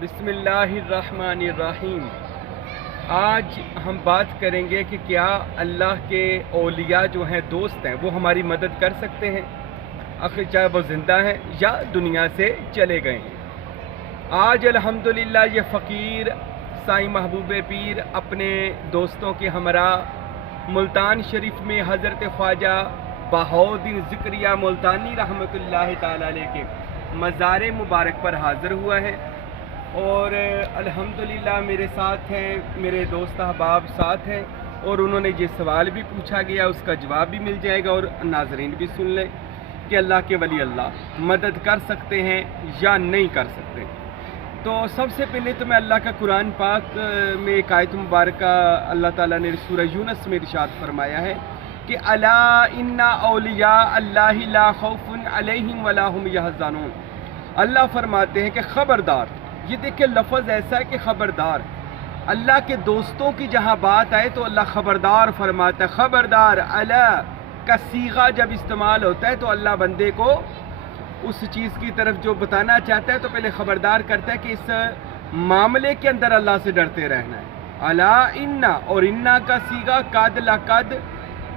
बिस्मिल्लाहिर्रहमानिर्रहीम। आज हम बात करेंगे कि क्या अल्लाह के औलिया जो हैं, दोस्त हैं, वो हमारी मदद कर सकते हैं, आखिर चाहे वो ज़िंदा हैं या दुनिया से चले गए हैं। आज अल्हम्दुलिल्लाह ये फ़कीर साईं महबूब पीर अपने दोस्तों के हमरा मुल्तान शरीफ में हज़रत ख्वाजा बहाउद्दीन ज़िक्रिया मुल्तानी रहमतुल्लाह ताला अलैह के मज़ार मुबारक पर हाज़िर हुआ है और अल्हम्दुलिल्लाह मेरे साथ हैं, मेरे दोस्त अहबाब साथ हैं और उन्होंने ये सवाल भी पूछा गया, उसका जवाब भी मिल जाएगा और नाज़रीन भी सुन लें कि अल्लाह के वली अल्लाह मदद कर सकते हैं या नहीं कर सकते। तो सबसे पहले तो मैं अल्लाह का कुरान पाक में एक आयत मुबारक अल्लाह ताला ने सूरह यूनुस में इरशाद फरमाया है कि अला इन्ना औलिया अल्लाहि ला खौफुन अलैहिम वला हुम यहज़नून। अल्लाह फरमाते हैं कि खबरदार, ये देखिए लफ्ज़ ऐसा है कि खबरदार, अल्लाह के दोस्तों की जहाँ बात आए तो अल्लाह खबरदार फरमाता है। खबरदार अला का सीगा जब इस्तेमाल होता है तो अल्लाह बंदे को उस चीज़ की तरफ जो बताना चाहता है तो पहले खबरदार करता है कि इस मामले के अंदर अल्लाह से डरते रहना है। अला इन्ना, और इन्ना का सीगा कद लकद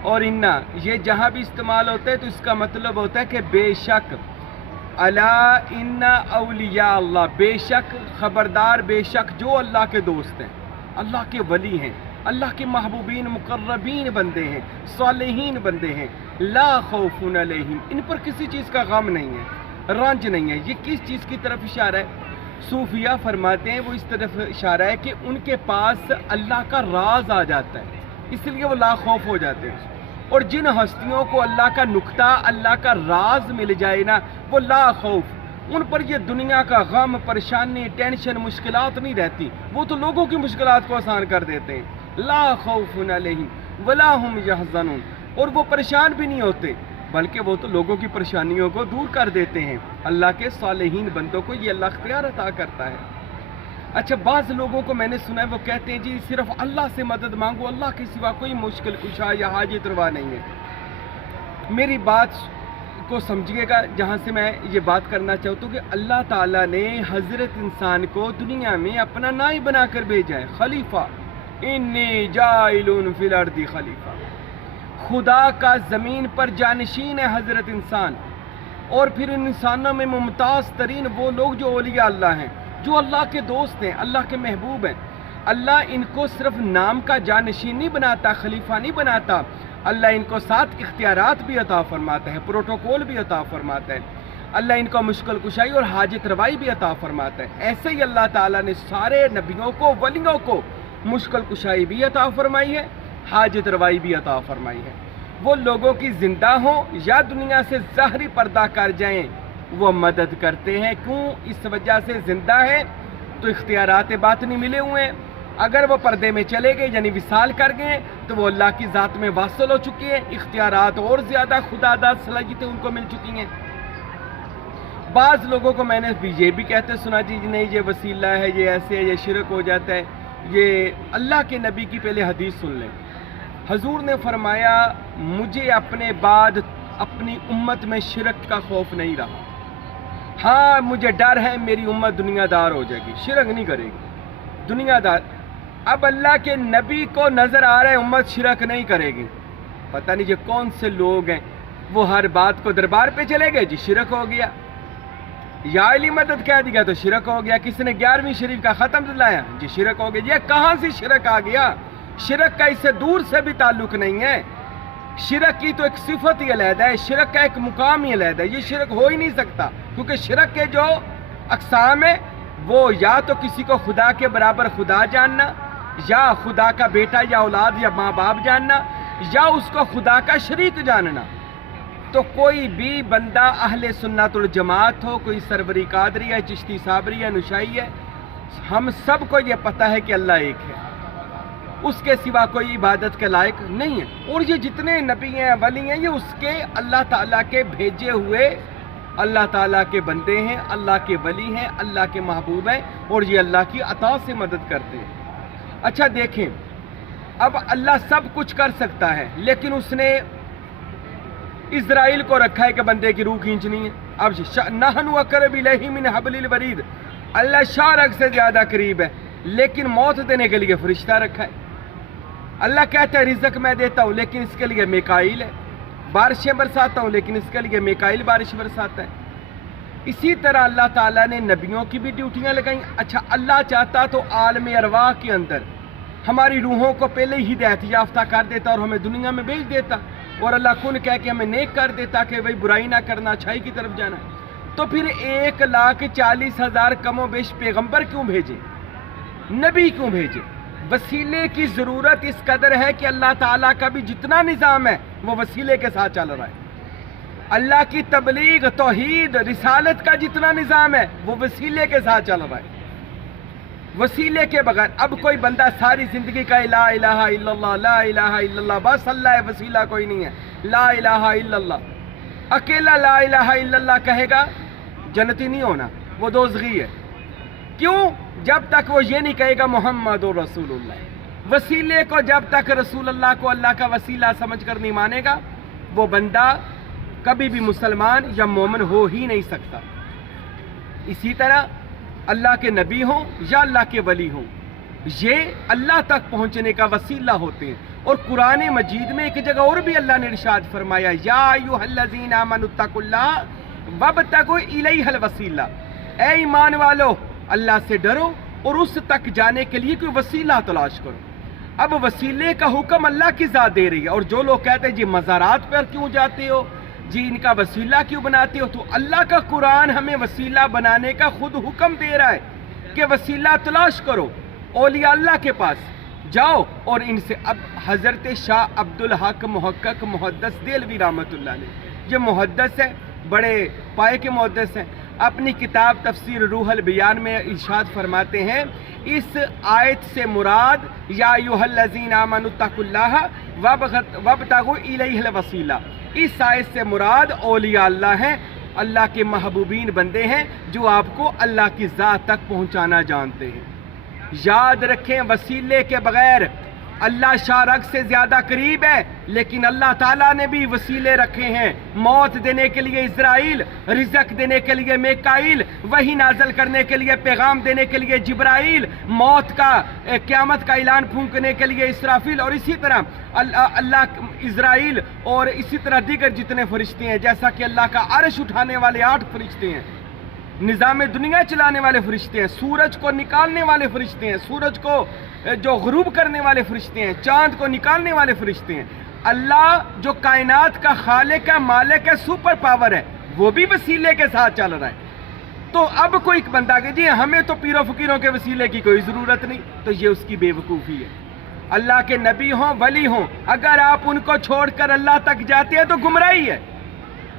और इन्ना ये जहाँ भी इस्तेमाल होता है तो इसका मतलब होता है कि बेशक, अला इन्ना औलिया अल्लाह, बेशक, खबरदार, बेशक जो अल्लाह के दोस्त हैं, अल्लाह के वली हैं, अल्लाह के महबूबीन मुकर्रबीन बंदे हैं, सालिहीन बंदे हैं, ला खौफुन अलैहिम, इन पर किसी चीज़ का गम नहीं है, रंज नहीं है। ये किस चीज़ की तरफ इशारा है? सूफिया फरमाते हैं वो इस तरफ इशारा है कि उनके पास अल्लाह का राज आ जाता है, इसलिए वो ला खौफ हो जाते हैं। और जिन हस्तियों को अल्लाह का नुक्ता, अल्लाह का राज मिल जाए ना, वो ला खौफ, उन पर ये दुनिया का गम, परेशानी, टेंशन, मुश्किलात नहीं रहती, वो तो लोगों की मुश्किलात को आसान कर देते हैं। ला खौफुन अलैहिम वला हुम यहज़नून, और वो परेशान भी नहीं होते बल्कि वो तो लोगों की परेशानियों को दूर कर देते हैं। अल्लाह के सालिहीन बंदों को ये अल्लाह इख्तियार अता करता है। अच्छा, बाज़ लोगों को मैंने सुना है वो कहते हैं जी सिर्फ अल्लाह से मदद मांगो, अल्लाह के सिवा कोई मुश्किल कुशा या हाजत रवा नहीं है। मेरी बात को समझिएगा, जहाँ से मैं ये बात करना चाहता हूँ कि अल्लाह ताला ने हज़रत इंसान को दुनिया में अपना नाइब बनाकर भेजा है, खलीफा। इन्नी जाइलुन फिल अर्दी खलीफा, खुदा का ज़मीन पर जानशीन है हज़रत इंसान। और फिर इन इंसानों में मुमताज़ तरीन वो लोग जो औलिया अल्लाह हैं, जो अल्लाह के दोस्त हैं, अल्लाह के महबूब हैं। अल्लाह इनको सिर्फ नाम का जानशीन नहीं बनाता, खलीफा नहीं बनाता, अल्लाह इनको 7 इख्तियारात भी अता फरमाता है, प्रोटोकॉल भी अता फरमाता है। अल्लाह इनको मुश्किल कुशाई और हाजत रवाई भी अता फरमाता है। ऐसे ही अल्लाह ताला ने सारे नबियों को, वलियों को मुश्किल कुशाई भी अता फरमाई है, हाजत रवाई भी अता फरमाई है। वो लोगों की ज़िंदा हो या दुनिया से ज़ाहरी पर्दा कर जाएं, वो मदद करते हैं। क्यों? इस वजह से ज़िंदा है तो इख्तियारात बातिनी मिले हुए हैं। अगर वो पर्दे में चले गए यानी विसाल कर गए तो वो अल्लाह की ज़ात में वासल हो चुके हैं, इख्तियारात और ज़्यादा खुदादाद सलाहियतें उनको मिल चुकी हैं। बाज़ लोगों को मैंने ये भी कहते सुना जी नहीं ये वसीला है, ये ऐसे है, ये शिरक हो जाता है। ये अल्लाह के नबी की पहले हदीस सुन लें। हजूर ने फरमाया मुझे अपने बाद अपनी उम्मत में शिरक का खौफ नहीं रहा। हाँ, मुझे डर है मेरी उम्मत दुनियादार हो जाएगी, शिरक नहीं करेगी, दुनियादार। अब अल्लाह के नबी को नज़र आ रहा है उम्मत शिरक नहीं करेगी। पता नहीं ये कौन से लोग हैं, वो हर बात को दरबार पे चले गए जी शिरक हो गया, या अली मदद कह दिया तो शिरक हो गया, किसी ने 11वीं शरीफ का ख़त्म दिलाया जी शिरक हो गया। ये कहाँ से शिरक आ गया? शिरक का इससे दूर से भी ताल्लुक़ नहीं है। शिरक की तो एक सिफत ही अलहदा है, शिरक का एक मुकाम ही अलहदा है। ये शिरक हो ही नहीं सकता क्योंकि शिरक के जो अक़साम है वो या तो किसी को खुदा के बराबर खुदा जानना, या खुदा का बेटा या औलाद या माँ बाप जानना, या उसको खुदा का शरीक जानना। तो कोई भी बंदा अहले सुन्नतुल जमात हो, कोई सरवरी कादरी है, चिश्ती साबरी है, नुशाई है, हम सब को ये पता है कि अल्लाह एक है, उसके सिवा कोई इबादत के लायक नहीं है। और ये जितने नबी हैं, वली हैं, ये उसके अल्लाह ताला के भेजे हुए अल्लाह ताला के बंदे हैं, अल्लाह के वली हैं, अल्लाह के महबूब हैं और ये अल्लाह की अता से मदद करते हैं। अच्छा देखें, अब अल्लाह सब कुछ कर सकता है लेकिन उसने इज़राइल को रखा है कि बंदे की रूह खींचनी है। अब नहनु अक़रबु इलैहि मिन हब्लिल वरीद, اللہ शारग से ज़्यादा करीब है, लेकिन मौत देने के लिए फरिश्ता रखा है। अल्लाह कहता है रिज़्क़ मैं देता हूँ, लेकिन इसके लिए मिकाईल है। बारिशें बरसाता हूँ, लेकिन इसके लिए मिकाईल बारिश बरसाता है। इसी तरह अल्लाह ताला ने नबियों की भी ड्यूटियाँ लगाई। अच्छा, अल्लाह चाहता तो आलम अरवाह के अंदर हमारी रूहों को पहले ही हिदायत याफ्ता कर देता और हमें दुनिया में भेज देता, और अल्लाह कुन कह के हमें नेक कर देता कि भाई बुराई ना करना, अच्छाई की तरफ जाना। तो फिर 1,40,000 कमो बेश पैगंबर क्यों भेजे, नबी क्यों भेजे? वसीले की ज़रूरत इस कदर है कि अल्लाह ताला का भी जितना निज़ाम है वो वसीले के साथ चल रहा है। अल्लाह की तबलीग, तौहीद, रिसालत का जितना निज़ाम है वो वसीले के साथ चल रहा है। वसीले के बगैर अब कोई बंदा सारी ज़िंदगी का ला इलाहा इल्लल्लाह, ला इलाहा इल्लल्लाह, बस अल्लाह है, वसीला कोई नहीं है, ला इलाहा इल्लल्लाह, अकेला ला इलाहा इल्लल्लाह कहेगा जन्नती नहीं होना, वो दोज़गी है। क्यों? जब तक वो ये नहीं कहेगा मोहम्मद रसूलुल्लाह। वसीले को जब तक रसूलुल्लाह को अल्लाह का वसीला समझ कर नहीं मानेगा, वो बंदा कभी भी मुसलमान या मोमिन हो ही नहीं सकता। इसी तरह अल्लाह के नबी हों या अल्लाह के वली हों, ये अल्लाह तक पहुँचने का वसीला होते हैं। और कुरान मजीद में एक जगह और भी अल्लाह ने इरशाद फरमाया, या अय्युहल्लज़ीना आमनुत्तकुल्लाह वब्तगू इलैहिल वसीला, ऐ ईमान वालो अल्लाह से डरो और उस तक जाने के लिए कोई वसीला तलाश करो। अब वसीले का हुक्म अल्लाह की ज़ात दे रही है। और जो लोग कहते हैं जी मज़ारात पर क्यों जाते हो, जी इनका वसीला क्यों बनाते हो, तो अल्लाह का कुरान हमें वसीला बनाने का खुद हुक्म दे रहा है कि वसीला तलाश करो, औलिया अल्लाह के पास जाओ और इनसे। अब हज़रत शाह अब्दुल हक मुहक्कक मुहद्दिस देलवी रहमतुल्लाह अलैह, ये मुहद्दिस है, बड़े पाए के मुहद्दिस हैं, अपनी किताब तफसीर रूहुल बयान में इरशाद फरमाते हैं, इस आयत से मुराद या अय्युहल्लज़ीना आमनुत्तकुल्लाह वब्तगू इलैहिल वसीला, इस आयत से मुराद औलिया अल्लाह हैं, अल्लाह के महबूबीन बंदे हैं जो आपको अल्लाह की ज़ात तक पहुंचाना जानते हैं। याद रखें, वसीले के बगैर अल्लाह शारग से ज़्यादा करीब है, लेकिन अल्लाह ताला ने भी वसीले रखे हैं। मौत देने के लिए इज़राइल, रिज़्क़ देने के लिए मिकाईल, वही नाज़िल करने के लिए, पैगाम देने के लिए जिब्राइल, मौत का क़यामत का ऐलान फूंकने के लिए इसराफील, और इसी तरह अल्लाह इज़राइल और इसी तरह दीगर जितने फरिश्ते हैं, जैसा कि अल्लाह का अर्श उठाने वाले 8 फरिश्ते हैं, निज़ाम दुनिया चलाने वाले फरिश्ते हैं, सूरज को निकालने वाले फरिश्ते हैं, सूरज को जो गुरूब करने वाले फरिश्ते हैं, चांद को निकालने वाले फरिश्ते हैं। अल्लाह जो कायनात का खालिक है, मालिक है, सुपर पावर है, वो भी वसीले के साथ चल रहा है। तो अब कोई बंदा कि जी हमें तो पीरों फकीरों के वसीले की कोई ज़रूरत नहीं, तो ये उसकी बेवकूफ़ी है। अल्लाह के नबी हों, वली हों, अगर आप उनको छोड़कर अल्लाह तक जाते हैं तो गुमराही है।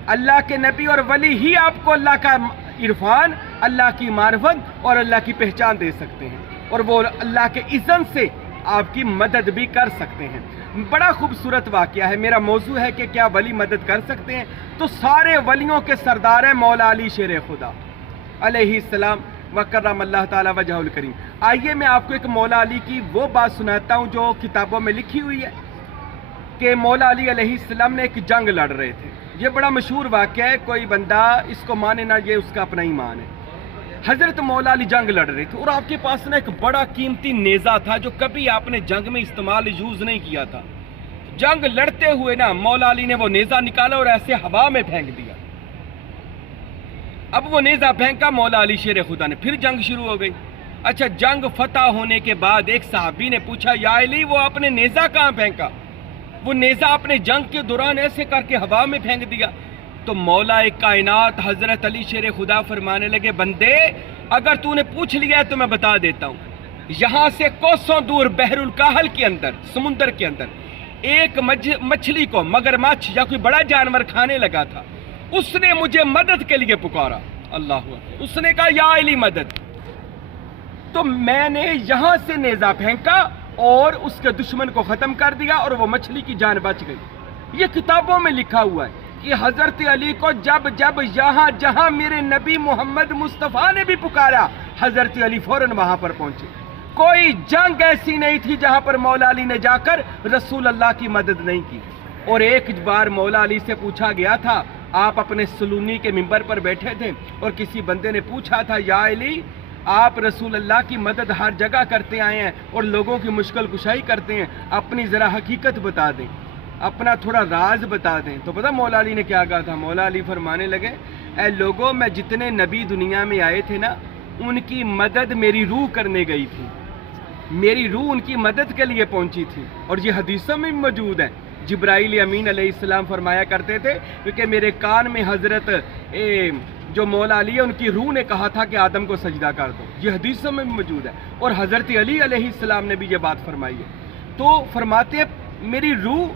अल्लाह के नबी और वली ही आपको अल्लाह का इरफान, अल्लाह की मार्फत और अल्लाह की पहचान दे सकते हैं, और वो अल्लाह के इज़्ज़त से आपकी मदद भी कर सकते हैं। बड़ा खूबसूरत वाक़या है। मेरा मौजू है कि क्या वली मदद कर सकते हैं, तो सारे वलियों के सरदार हैं मौला अली शेर खुदा अलैहिस्सलाम व करम अल्लाह ताला वजहुल करीम। आइए मैं आपको एक मौला अली की वो बात सुनाता हूँ जो किताबों में लिखी हुई है कि मौला अली अलैहिस्सलाम ने एक जंग लड़ रहे थे। ये बड़ा मशहूर वाक़या है, कोई बंदा इसको माने ना, ये उसका अपना ईमान है। हज़रत मौला अली जंग लड़ रहे थे और आपके पास ना एक बड़ा कीमती नेज़ा था जो कभी आपने जंग में इस्तेमाल यूज़ नहीं किया था। जंग लड़ते हुए ना मौला अली ने वो नेज़ा निकाला और ऐसे हवा में फेंक दिया। अब वो नेज़ा फेंका मौला अली शेर खुदा ने, फिर जंग शुरू हो गई। अच्छा, जंग फतह होने के बाद एक सहाबी ने पूछा, या अली वो आपने नेज़ा कहाँ फेंका? वो नेज़ा अपने जंग के दौरान ऐसे करके हवा में फेंक दिया। तो मौला कायनात हजरत अली शेर खुदा फरमाने लगे, बंदे अगर तूने पूछ लिया है तो मैं बता देता हूँ। यहाँ से कोसों दूर बहरुल काहल के अंदर, समुंदर के अंदर, एक मछली को मगरमच्छ या कोई बड़ा जानवर खाने लगा था। उसने मुझे मदद के लिए पुकारा, अल्लाह हुआ। उसने कहा या अली मदद। तो मैंने यहाँ से नेज़ा फेंका और उसके दुश्मन को ख़त्म कर दिया और वो मछली की जान बच गई। ये किताबों में लिखा हुआ है कि हज़रत अली को जब जब यहाँ जहाँ मेरे नबी मोहम्मद मुस्तफ़ा ने भी पुकारा, हज़रत अली फ़ौरन वहाँ पर पहुँचे। कोई जंग ऐसी नहीं थी जहाँ पर मौला अली ने जाकर रसूल अल्लाह की मदद नहीं की। और एक बार मौला अली से पूछा गया था, आप अपने सलूनी के मिंबर पर बैठे थे और किसी बंदे ने पूछा था, या अली آپ رسول اللہ کی مدد ہر جگہ کرتے آئے ہیں اور لوگوں کی مشکل کشائی کرتے ہیں، اپنی ذرا حقیقت بتا دیں، اپنا تھوڑا راز بتا دیں۔ تو پتہ مولا علی نے کیا کہا تھا؟ مولا علی فرمانے لگے، اے لوگوں، میں جتنے نبی دنیا میں آئے تھے نا، ان کی مدد میری روح کرنے گئی تھی، میری روح ان کی مدد کے لیے پہنچی تھی، اور یہ حدیثوں میں بھی موجود ہے۔ جبرائیل امین علیہ السلام فرمایا کرتے تھے کیونکہ میرے کان میں حضرت جو مولا علی ہے ان کی روح نے کہا تھا کہ آدم کو سجدہ کر دو، یہ حدیثوں میں بھی موجود ہے، اور حضرت علی علیہ السلام نے بھی یہ بات فرمائی ہے۔ تو فرماتے ہیں میری روح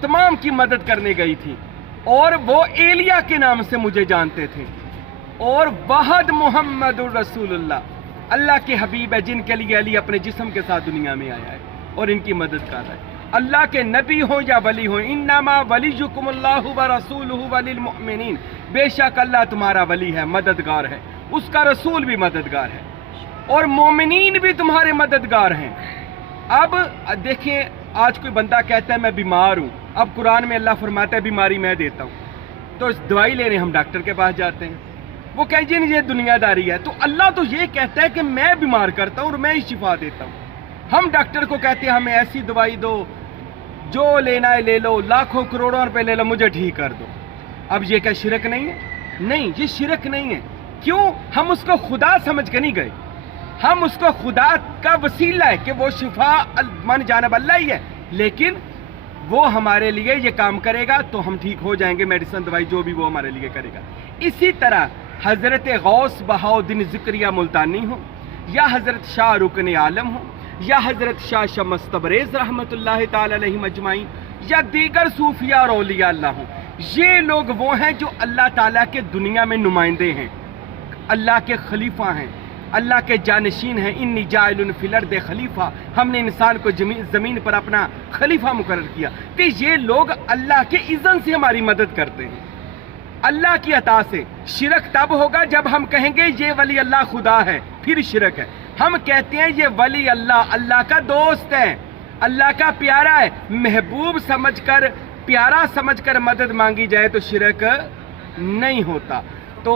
تمام کی مدد کرنے گئی تھی، اور وہ ایلیا کے نام سے مجھے جانتے تھے، اور وحد محمد الرسول اللہ کے حبیب ہے جن کے لیے علی اپنے جسم کے ساتھ دنیا میں آیا ہے اور ان کی مدد کر رہا ہے۔ اللہ کے نبی ہوں یا ولی ہوں، انما ولیکم اللہ ورسولہ وللمؤمنین، بے شک اللہ تمہارا ولی ہے، مددگار ہے، اس کا رسول بھی مددگار ہے، اور مومنین بھی تمہارے مددگار ہیں۔ اب دیکھیں، آج کوئی بندہ کہتا ہے میں بیمار ہوں، اب قرآن میں اللہ فرماتا ہے بیماری میں دیتا ہوں، تو دوائی لینے ہم ڈاکٹر کے پاس جاتے ہیں، وہ کہیں جی یہ دنیا داری ہے۔ تو اللہ تو یہ کہتا ہے کہ میں بیمار کرتا ہوں اور میں ہی شفا دیتا ہوں۔ ہم ڈاکٹر کو کہتے ہیں ہمیں ایسی دوائی دو، جو لینا ہے لے لو، لاکھوں کروڑوں روپے لے لو، مجھے ٹھیک کر دو۔ اب یہ کیا شرک نہیں ہے؟ نہیں، یہ شرک نہیں ہے۔ کیوں؟ ہم اس کو خدا سمجھ کے نہیں گئے، ہم اس کو خدا کا وسیلہ ہے کہ وہ شفا من جانب اللہ ہی ہے، لیکن وہ ہمارے لیے یہ کام کرے گا تو ہم ٹھیک ہو جائیں گے، میڈیسن دوائی جو بھی وہ ہمارے لیے کرے گا۔ اسی طرح حضرت غوث بہاؤالدین زکریا ملتانی ہوں، یا حضرت شاہ رکن عالم ہوں، یا حضرت شاہ شمس تبریز رحمۃ اللہ تعالی علیہ مجمعین، یا دیگر صوفیاء اور اولیاء اللہ ہوں، یہ لوگ وہ ہیں جو اللہ تعالیٰ کے دنیا میں نمائندے ہیں، اللہ کے خلیفہ ہیں، اللہ کے جانشین ہیں۔ انی جاعل فی الارض خلیفہ، ہم نے انسان کو زمین پر اپنا خلیفہ مقرر کیا، کہ یہ لوگ اللہ کے اذن سے ہماری مدد کرتے ہیں، اللہ کی عطا سے۔ شرک تب ہوگا جب ہم کہیں گے یہ ولی اللہ خدا ہے، پھر شرک ہے۔ ہم کہتے ہیں یہ ولی اللہ کا دوست ہے، اللہ کا پیارا ہے، محبوب سمجھ کر، پیارا سمجھ کر مدد مانگی جائے تو شرک نہیں ہوتا۔ تو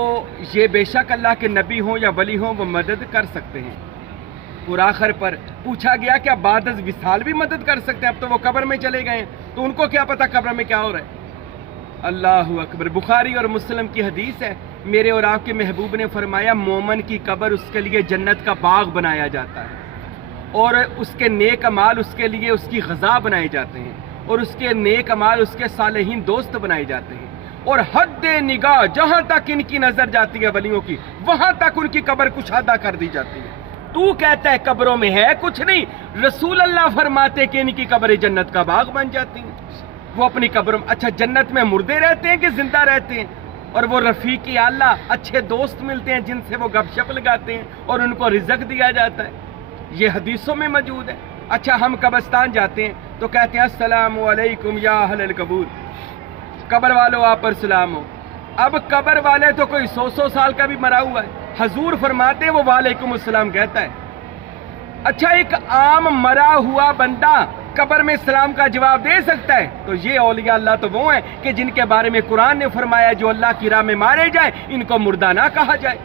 یہ بے شک اللہ کے نبی ہوں یا ولی ہوں وہ مدد کر سکتے ہیں۔ اور آخر پر پوچھا گیا کہ بعد از وصال بھی مدد کر سکتے ہیں؟ اب تو وہ قبر میں چلے گئے ہیں، تو ان کو کیا پتہ قبر میں کیا ہو رہا ہے۔ اللہ اکبر۔ بخاری اور مسلم کی حدیث ہے، میرے اور آپ کے محبوب نے فرمایا مومن کی قبر اس کے لیے جنت کا باغ بنایا جاتا ہے، اور اس کے نیک اعمال اس کے لیے اس کی غذا بنائے جاتے ہیں، اور اس کے نیک اعمال اس کے صالحین دوست بنائے جاتے ہیں، اور حد نگاہ جہاں تک ان کی نظر جاتی ہے ولیوں کی، وہاں تک ان کی قبر کشادہ کر دی جاتی ہے۔ تو کہتا ہے قبروں میں ہے کچھ نہیں، رسول اللہ فرماتے کہ ان کی قبریں جنت کا باغ بن جاتی ہیں۔ وہ اپنی قبروں میں، اچھا جنت میں مردے رہتے ہیں کہ زندہ رہتے ہیں؟ اور وہ رفیق اعلیٰ اچھے دوست ملتے ہیں جن سے وہ گپ شپ لگاتے ہیں اور ان کو رزق دیا جاتا ہے، یہ حدیثوں میں موجود ہے۔ اچھا ہم قبرستان جاتے ہیں تو کہتے ہیں السلام علیکم یا اہل القبور، قبر والوں آپ پر سلام ہو۔ اب قبر والے تو کوئی 100 سال کا بھی مرا ہوا ہے، حضور فرماتے ہیں وہ وعلیکم السلام کہتا ہے۔ اچھا ایک عام مرا ہوا بندہ قبر میں سلام کا جواب دے سکتا ہے؟ تو یہ اولیاء اللہ تو وہ ہیں کہ جن کے بارے میں قرآن نے فرمایا جو اللہ کی راہ میں مارے جائے ان کو مردہ نہ کہا جائے،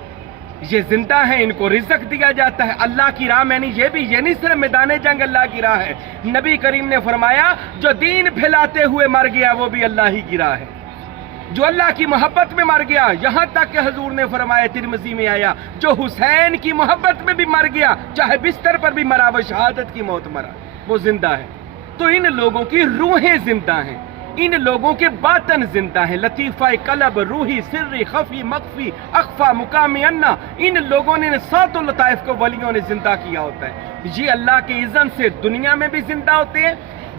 یہ زندہ ہیں، ان کو رزق دیا جاتا ہے۔ اللہ کی راہ میں نہیں، یہ نہیں صرف میدان جنگ اللہ کی راہ ہے، نبی کریم نے فرمایا جو دین پھیلاتے ہوئے مر گیا وہ بھی اللہ ہی کی راہ ہے، جو اللہ کی محبت میں مر گیا، یہاں تک کہ حضور نے فرمایا ترمذی میں آیا جو حسین کی محبت میں بھی مر گیا، چاہے بستر پر بھی مرا، وہ شہادت کی موت مرا، وہ زندہ ہے۔ تو ان لوگوں کی روحیں زندہ ہیں، ان لوگوں کے باطن زندہ ہیں، لطیفہ قلب، روحی، سری، خفی، مخفی، اخفا، مقامی انا، ان لوگوں نے 7 لطائف کو ولیوں نے زندہ کیا ہوتا ہے۔ یہ اللہ کے اذن سے دنیا میں بھی زندہ ہوتے ہیں،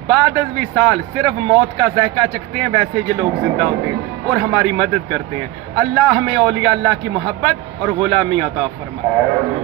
بعد از وصال صرف موت کا ذائقہ چکھتے ہیں، ویسے یہ لوگ زندہ ہوتے ہیں اور ہماری مدد کرتے ہیں۔ اللہ ہمیں اولیاء اللہ کی محبت اور غلامی عطا فرمائے۔